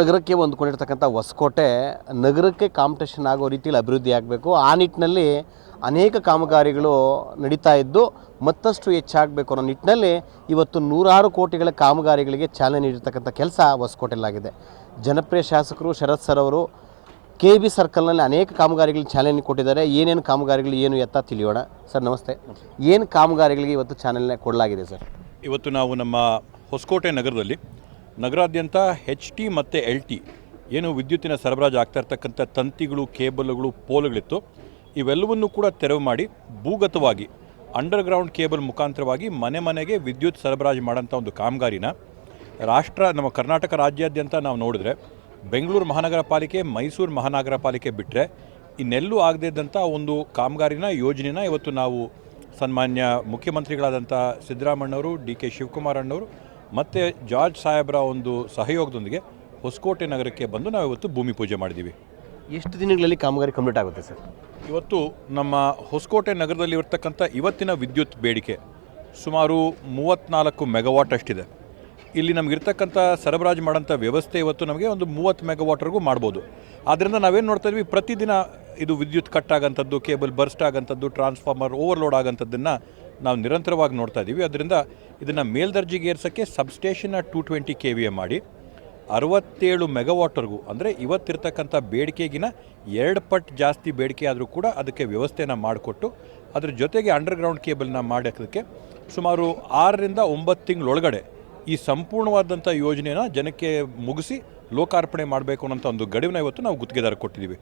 ನಗರಕ್ಕೆ ಹೊಂದ್ಕೊಂಡಿರ್ತಕ್ಕಂಥ ಹೊಸಕೋಟೆ ನಗರಕ್ಕೆ ಕಾಂಪಿಟೇಷನ್ ಆಗೋ ರೀತಿಯಲ್ಲಿ ಅಭಿವೃದ್ಧಿ ಆಗಬೇಕು. ಆ ನಿಟ್ಟಿನಲ್ಲಿ ಅನೇಕ ಕಾಮಗಾರಿಗಳು ನಡೀತಾ ಇದ್ದು ಮತ್ತಷ್ಟು ಹೆಚ್ಚಾಗಬೇಕು ಅನ್ನೋ ನಿಟ್ಟಿನಲ್ಲಿ ಇವತ್ತು ನೂರಾರು ಕೋಟಿಗಳ ಕಾಮಗಾರಿಗಳಿಗೆ ಚಾಲನೆ ನೀಡಿರ್ತಕ್ಕಂಥ ಕೆಲಸ ಹೊಸಕೋಟೆಯಲ್ಲಾಗಿದೆ. ಜನಪ್ರಿಯ ಶಾಸಕರು ಶರತ್ ಸರ್ ಅವರು ಕೆ ಬಿ ಸರ್ಕಲ್ನಲ್ಲಿ ಅನೇಕ ಕಾಮಗಾರಿಗಳಿಗೆ ಚಾಲನೆ ಕೊಟ್ಟಿದ್ದಾರೆ. ಏನೇನು ಕಾಮಗಾರಿಗಳು ಏನು ಎತ್ತ ತಿಳಿಯೋಣ. ಸರ್ ನಮಸ್ತೆ. ಏನು ಕಾಮಗಾರಿಗಳಿಗೆ ಇವತ್ತು ಚಾಲನೆ ಕೊಡಲಾಗಿದೆ ಸರ್? ಇವತ್ತು ನಾವು ನಮ್ಮ ಹೊಸಕೋಟೆ ನಗರದಲ್ಲಿ ನಗರಾದ್ಯಂತ ಹೆಚ್ ಟಿ ಮತ್ತು ಎಲ್ ಟಿ ಏನು ವಿದ್ಯುತ್ತಿನ ಸರಬರಾಜು ಆಗ್ತಾ ಇರ್ತಕ್ಕಂಥ ತಂತಿಗಳು, ಕೇಬಲ್ಗಳು, ಪೋಲ್ಗಳಿತ್ತು. ಇವೆಲ್ಲವನ್ನು ಕೂಡ ತೆರವು ಮಾಡಿ ಭೂಗತವಾಗಿ ಅಂಡರ್ಗ್ರೌಂಡ್ ಕೇಬಲ್ ಮುಖಾಂತರವಾಗಿ ಮನೆ ಮನೆಗೆ ವಿದ್ಯುತ್ ಸರಬರಾಜು ಮಾಡೋಂಥ ಒಂದು ಕಾಮಗಾರಿನ ರಾಷ್ಟ್ರ, ನಮ್ಮ ಕರ್ನಾಟಕ ರಾಜ್ಯಾದ್ಯಂತ ನಾವು ನೋಡಿದ್ರೆ ಬೆಂಗಳೂರು ಮಹಾನಗರ ಪಾಲಿಕೆ, ಮೈಸೂರು ಮಹಾನಗರ ಪಾಲಿಕೆ ಬಿಟ್ಟರೆ ಇನ್ನೆಲ್ಲೂ ಆಗದೇ ಇದ್ದಂಥ ಒಂದು ಕಾಮಗಾರಿನ ಯೋಜನೆನ ಇವತ್ತು ನಾವು ಸನ್ಮಾನ್ಯ ಮುಖ್ಯಮಂತ್ರಿಗಳಾದಂಥ ಸಿದ್ದರಾಮಣ್ಣವರು ಡಿ ಕೆ ಶಿವಕುಮಾರ್ ಅಣ್ಣವರು ಮತ್ತು ಜಾರ್ಜ್ ಸಾಹೇಬ್ರ ಒಂದು ಸಹಯೋಗದೊಂದಿಗೆ ಹೊಸಕೋಟೆ ನಗರಕ್ಕೆ ಬಂದು ನಾವು ಇವತ್ತು ಭೂಮಿ ಪೂಜೆ ಮಾಡಿದ್ದೀವಿ. ಎಷ್ಟು ದಿನಗಳಲ್ಲಿ ಕಾಮಗಾರಿ ಕಂಪ್ಲೀಟ್ ಆಗುತ್ತೆ ಸರ್? ಇವತ್ತು ನಮ್ಮ ಹೊಸಕೋಟೆ ನಗರದಲ್ಲಿ ಇರತಕ್ಕಂಥ ಇವತ್ತಿನ ವಿದ್ಯುತ್ ಬೇಡಿಕೆ ಸುಮಾರು ಮೂವತ್ತ್ನಾಲ್ಕು ಮೆಗಾವಾಟ್ ಅಷ್ಟಿದೆ. ಇಲ್ಲಿ ನಮಗಿರ್ತಕ್ಕಂಥ ಸರಬರಾಜು ಮಾಡೋಂಥ ವ್ಯವಸ್ಥೆ ಇವತ್ತು ನಮಗೆ ಒಂದು ಮೂವತ್ತು ಮೆಗಾವಾಟ್ವರೆಗೂ ಮಾಡ್ಬೋದು. ಆದ್ದರಿಂದ ನಾವೇನು ನೋಡ್ತಾ ಇದ್ವಿ, ಪ್ರತಿದಿನ ಇದು ವಿದ್ಯುತ್ ಕಟ್ ಆಗೋಂಥದ್ದು, ಕೇಬಲ್ ಬರ್ಸ್ಟ್ ಆಗೋಂಥದ್ದು, ಟ್ರಾನ್ಸ್ಫಾರ್ಮರ್ ಓವರ್ಲೋಡ್ ಆಗೋಂಥದ್ದನ್ನು ನಾವು ನಿರಂತರವಾಗಿ ನೋಡ್ತಾ ಇದ್ದೀವಿ. ಅದರಿಂದ ಇದನ್ನು ಮೇಲ್ದರ್ಜೆಗೆ ಏರ್ಸೋಕ್ಕೆ ಸಬ್ಸ್ಟೇಷನ್ನ two twenty K V A ಮಾಡಿ ಅರವತ್ತೇಳು ಮೆಗಾವಾಟ್ವರೆಗೂ, ಅಂದರೆ ಇವತ್ತಿರ್ತಕ್ಕಂಥ ಬೇಡಿಕೆಗಿನ ಎರಡು ಪಟ್ಟು ಜಾಸ್ತಿ ಬೇಡಿಕೆ ಆದರೂ ಕೂಡ ಅದಕ್ಕೆ ವ್ಯವಸ್ಥೆನ ಮಾಡಿಕೊಟ್ಟು ಅದ್ರ ಜೊತೆಗೆ ಅಂಡರ್ಗ್ರೌಂಡ್ ಕೇಬಲ್ನ ಮಾಡೋದಕ್ಕೆ ಸುಮಾರು ಆರರಿಂದ ಒಂಬತ್ತು ತಿಂಗಳೊಳಗಡೆ ಈ ಸಂಪೂರ್ಣವಾದಂಥ ಯೋಜನೆನ ಜನಕ್ಕೆ ಮುಗಿಸಿ ಲೋಕಾರ್ಪಣೆ ಮಾಡಬೇಕು ಅನ್ನೋಂಥ ಒಂದು ಗಡಿವನ್ನ ಇವತ್ತು ನಾವು ಗುತ್ತಿಗೆದಾರ ಕೊಟ್ಟಿದ್ದೀವಿ.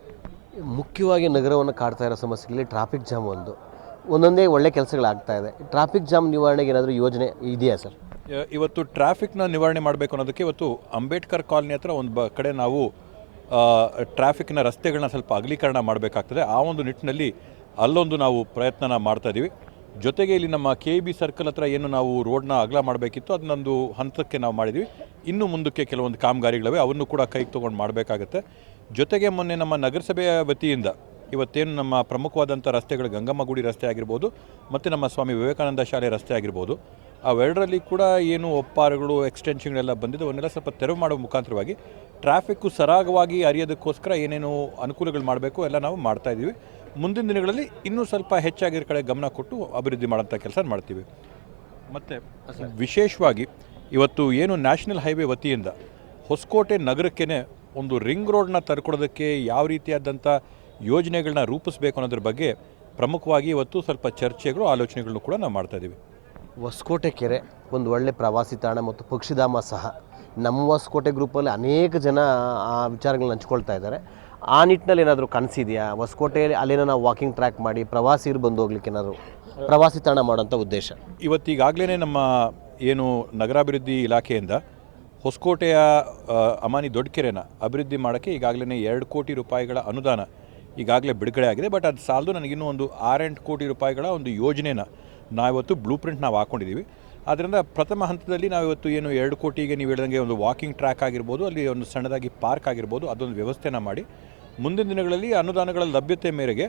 ಮುಖ್ಯವಾಗಿ ನಗರವನ್ನು ಕಾಡ್ತಾ ಇರೋ ಸಮಸ್ಯೆಗಳಲ್ಲಿ ಟ್ರಾಫಿಕ್ ಜಾಮ್ ಒಂದು. ಒಂದೊಂದೇ ಒಳ್ಳೆ ಕೆಲಸಗಳಾಗ್ತಾ ಇದೆ. ಟ್ರಾಫಿಕ್ ಜಾಮ್ ನಿವಾರಣೆಗೆ ಏನಾದರೂ ಯೋಜನೆ ಇದೆಯಾ ಸರ್? ಇವತ್ತು ಟ್ರಾಫಿಕ್ನ ನಿವಾರಣೆ ಮಾಡಬೇಕು ಅನ್ನೋದಕ್ಕೆ ಇವತ್ತು ಅಂಬೇಡ್ಕರ್ ಕಾಲನಿ ಹತ್ರ ಒಂದು ಬ ಕಡೆ ನಾವು ಟ್ರಾಫಿಕ್ನ ರಸ್ತೆಗಳನ್ನ ಸ್ವಲ್ಪ ಅಗಲೀಕರಣ ಮಾಡಬೇಕಾಗ್ತದೆ. ಆ ಒಂದು ನಿಟ್ಟಿನಲ್ಲಿ ಅಲ್ಲೊಂದು ನಾವು ಪ್ರಯತ್ನನ ಮಾಡ್ತಾ ಇದ್ದೀವಿ. ಜೊತೆಗೆ ಇಲ್ಲಿ ನಮ್ಮ ಕೆ ಬಿ ಸರ್ಕಲ್ ಹತ್ರ ಏನು ನಾವು ರೋಡ್ನ ಅಗಲ ಮಾಡಬೇಕಿತ್ತು ಅದನ್ನೊಂದು ಹಂತಕ್ಕೆ ನಾವು ಮಾಡಿದ್ವಿ. ಇನ್ನು ಮುಂದಕ್ಕೆ ಕೆಲವೊಂದು ಕಾಮಗಾರಿಗಳಿವೆ, ಅವನ್ನು ಕೂಡ ಕೈಗೆ ತೊಗೊಂಡು ಮಾಡಬೇಕಾಗತ್ತೆ. ಜೊತೆಗೆ ಮೊನ್ನೆ ನಮ್ಮ ನಗರಸಭೆಯ ವತಿಯಿಂದ ಇವತ್ತೇನು ನಮ್ಮ ಪ್ರಮುಖವಾದಂಥ ರಸ್ತೆಗಳು ಗಂಗಮ್ಮ ಗುಡಿ ರಸ್ತೆ ಆಗಿರ್ಬೋದು, ಮತ್ತು ನಮ್ಮ ಸ್ವಾಮಿ ವಿವೇಕಾನಂದ ಶಾಲೆ ರಸ್ತೆ ಆಗಿರ್ಬೋದು, ಅವೆರಡರಲ್ಲಿ ಕೂಡ ಏನು ಒಪ್ಪಾರುಗಳು ಎಕ್ಸ್ಟೆನ್ಷನ್ಗಳೆಲ್ಲ ಬಂದಿದೆ, ಅವನ್ನೆಲ್ಲ ಸ್ವಲ್ಪ ತೆರವು ಮಾಡುವ ಮುಖಾಂತರವಾಗಿ ಟ್ರಾಫಿಕ್ಕು ಸರಾಗವಾಗಿ ಅರಿಯೋದಕ್ಕೋಸ್ಕರ ಏನೇನು ಅನುಕೂಲಗಳು ಮಾಡಬೇಕು, ಎಲ್ಲ ನಾವು ಮಾಡ್ತಾ ಇದ್ದೀವಿ. ಮುಂದಿನ ದಿನಗಳಲ್ಲಿ ಇನ್ನೂ ಸ್ವಲ್ಪ ಹೆಚ್ಚಾಗಿರೋ ಕಡೆ ಗಮನ ಕೊಟ್ಟು ಅಭಿವೃದ್ಧಿ ಮಾಡೋಂಥ ಕೆಲಸ ಮಾಡ್ತೀವಿ. ಮತ್ತು ವಿಶೇಷವಾಗಿ ಇವತ್ತು ಏನು ನ್ಯಾಷನಲ್ ಹೈವೇ ವತಿಯಿಂದ ಹೊಸಕೋಟೆ ನಗರಕ್ಕೇ ಒಂದು ರಿಂಗ್ ರೋಡ್ನ ತರ್ಕೊಡೋದಕ್ಕೆ ಯಾವ ರೀತಿಯಾದಂಥ ಯೋಜನೆಗಳನ್ನ ರೂಪಿಸಬೇಕು ಅನ್ನೋದ್ರ ಬಗ್ಗೆ ಪ್ರಮುಖವಾಗಿ ಇವತ್ತು ಸ್ವಲ್ಪ ಚರ್ಚೆಗಳು ಆಲೋಚನೆಗಳನ್ನು ಕೂಡ ನಾವು ಮಾಡ್ತಾ ಇದ್ದೀವಿ ಹೊಸಕೋಟೆ ಕೆರೆ ಒಂದು ಒಳ್ಳೆ ಪ್ರವಾಸಿ ತಾಣ ಮತ್ತು ಪಕ್ಷಿಧಾಮ ಸಹ. ನಮ್ಮ ಹೊಸಕೋಟೆ ಗ್ರೂಪಲ್ಲಿ ಅನೇಕ ಜನ ಆ ವಿಚಾರಗಳನ್ನ ಹಂಚ್ಕೊಳ್ತಾ ಇದ್ದಾರೆ. ಆ ನಿಟ್ಟಿನಲ್ಲಿ ಏನಾದರೂ ಕನಸಿದೆಯಾ? ಹೊಸಕೋಟೆಯಲ್ಲಿ ಅಲ್ಲೇನೋ ನಾವು ವಾಕಿಂಗ್ ಟ್ರ್ಯಾಕ್ ಮಾಡಿ ಪ್ರವಾಸಿಗರು ಬಂದು ಹೋಗ್ಲಿಕ್ಕೆ ಏನಾದರೂ ಪ್ರವಾಸಿ ತಾಣ ಮಾಡೋಂಥ ಉದ್ದೇಶ. ಇವತ್ತೀಗಾಗಲೇ ನಮ್ಮ ಏನು ನಗರಾಭಿವೃದ್ಧಿ ಇಲಾಖೆಯಿಂದ ಹೊಸಕೋಟೆಯ ಅಮಾನಿ ದೊಡ್ಡಕೆರೆನ ಅಭಿವೃದ್ಧಿ ಮಾಡೋಕ್ಕೆ ಈಗಾಗಲೇ ಎರಡು ಕೋಟಿ ರೂಪಾಯಿಗಳ ಅನುದಾನ ಈಗಾಗಲೇ ಬಿಡುಗಡೆ ಆಗಿದೆ. ಬಟ್ ಅದು ಸಾಲದು ನನಗಿನ್ನೂ ಒಂದು ಆರೆಂಟು ಕೋಟಿ ರೂಪಾಯಿಗಳ ಒಂದು ಯೋಜನೆನ ನಾವಿವತ್ತು ಬ್ಲೂ ಪ್ರಿಂಟ್ ನಾವು ಹಾಕ್ಕೊಂಡಿದ್ದೀವಿ ಆದ್ದರಿಂದ ಪ್ರಥಮ ಹಂತದಲ್ಲಿ ನಾವಿವತ್ತು ಏನು ಎರಡು ಕೋಟಿಗೆ ನೀವು ಹೇಳಿದಂಗೆ ಒಂದು ವಾಕಿಂಗ್ ಟ್ರ್ಯಾಕ್ ಆಗಿರ್ಬೋದು, ಅಲ್ಲಿ ಒಂದು ಸಣ್ಣದಾಗಿ ಪಾರ್ಕ್ ಆಗಿರ್ಬೋದು, ಅದೊಂದು ವ್ಯವಸ್ಥೆನ ಮಾಡಿ ಮುಂದಿನ ದಿನಗಳಲ್ಲಿ ಅನುದಾನಗಳ ಲಭ್ಯತೆ ಮೇರೆಗೆ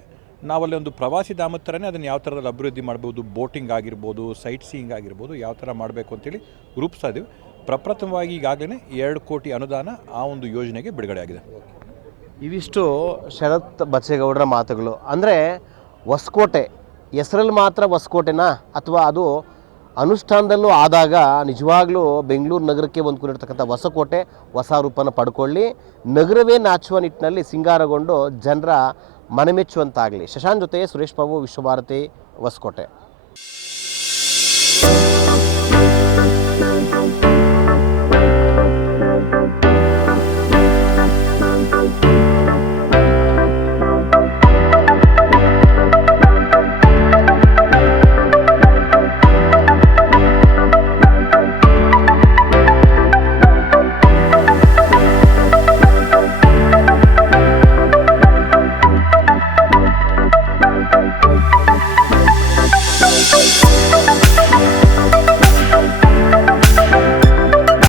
ನಾವಲ್ಲಿ ಒಂದು ಪ್ರವಾಸಿ ಧಾಮದ ಥರನೇ ಅದನ್ನು ಯಾವ ಥರದಲ್ಲಿ ಅಭಿವೃದ್ಧಿ ಮಾಡ್ಬೋದು, ಬೋಟಿಂಗ್ ಆಗಿರ್ಬೋದು, ಸೈಟ್ ಸೀಯಿಂಗ್ ಆಗಿರ್ಬೋದು, ಯಾವ ಥರ ಮಾಡಬೇಕು ಅಂತೇಳಿ ರೂಪಿಸ್ತಾ ಇದ್ದೀವಿ. ಪ್ರಪ್ರಥಮವಾಗಿ ಈಗಾಗಲೇ ಎರಡು ಕೋಟಿ ಅನುದಾನ ಆ ಒಂದು ಯೋಜನೆಗೆ ಬಿಡುಗಡೆ ಆಗಿದೆ. ಇವಿಷ್ಟು ಶರತ್ ಬಚ್ಚೇಗೌಡರ ಮಾತುಗಳು. ಅಂದರೆ ಹೊಸಕೋಟೆ, ಹೆಸರಲ್ಲಿ ಮಾತ್ರ ಹೊಸಕೋಟೆನಾ ಅಥವಾ ಅದು ಅನುಷ್ಠಾನದಲ್ಲೂ ಆದಾಗ ನಿಜವಾಗ್ಲೂ ಬೆಂಗಳೂರು ನಗರಕ್ಕೆ ಹೊಂದ್ಕೊಂಡಿರ್ತಕ್ಕಂಥ ಹೊಸಕೋಟೆ ಹೊಸ ರೂಪನ ಪಡ್ಕೊಳ್ಳಿ. ನಗರವೇ ನಾಚುವ ನಿಟ್ಟಿನಲ್ಲಿ ಸಿಂಗಾರಗೊಂಡು ಜನರ ಮನಮೆಚ್ಚುವಂತಾಗಲಿ ಶಶಾಂಕ್ ಜೊತೆ ಸುರೇಶ್ ಬಾಬು ವಿಶ್ವಭಾರತಿ ಹೊಸಕೋಟೆ.